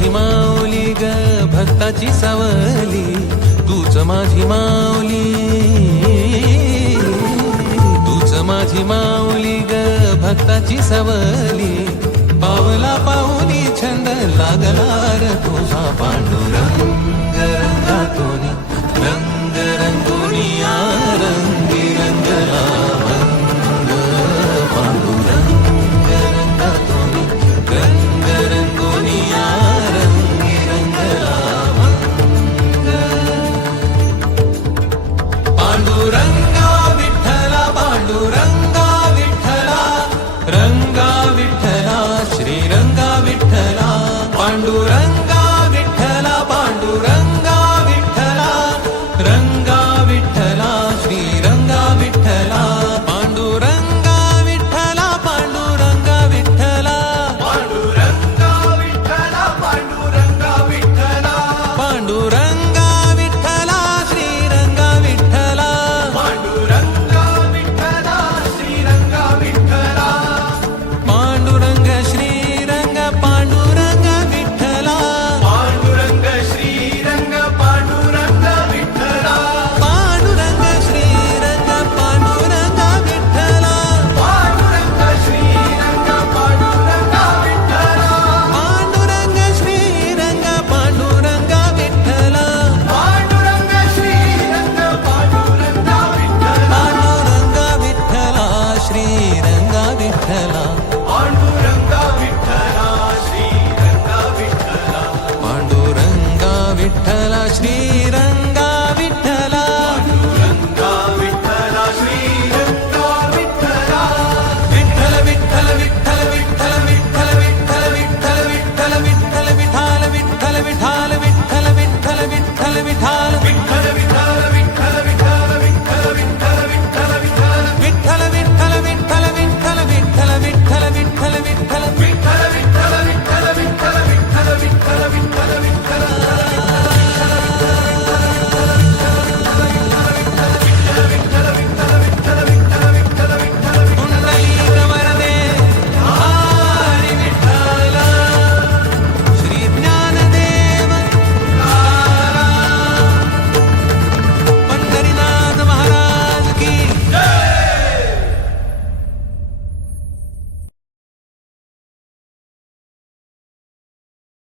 माझी माऊली ग भक्ताची सावली, तूच माझी माऊली, तूच माझी माऊली ग भक्ताची सावली. पावला पाऊली छंद लागला र तुझा पांडुरंग रंगातून रंग रंगोनिया रंगी रंगला मंग. पांडुरंग रंगातून रंग रंगोनिया रंगी रंगला मंग. पांडुरंगा विठ्ठला पांडुरंगा विठ्ठला रंगा विठ्ठला श्रीरंगा विठ्ठला पांडुरंग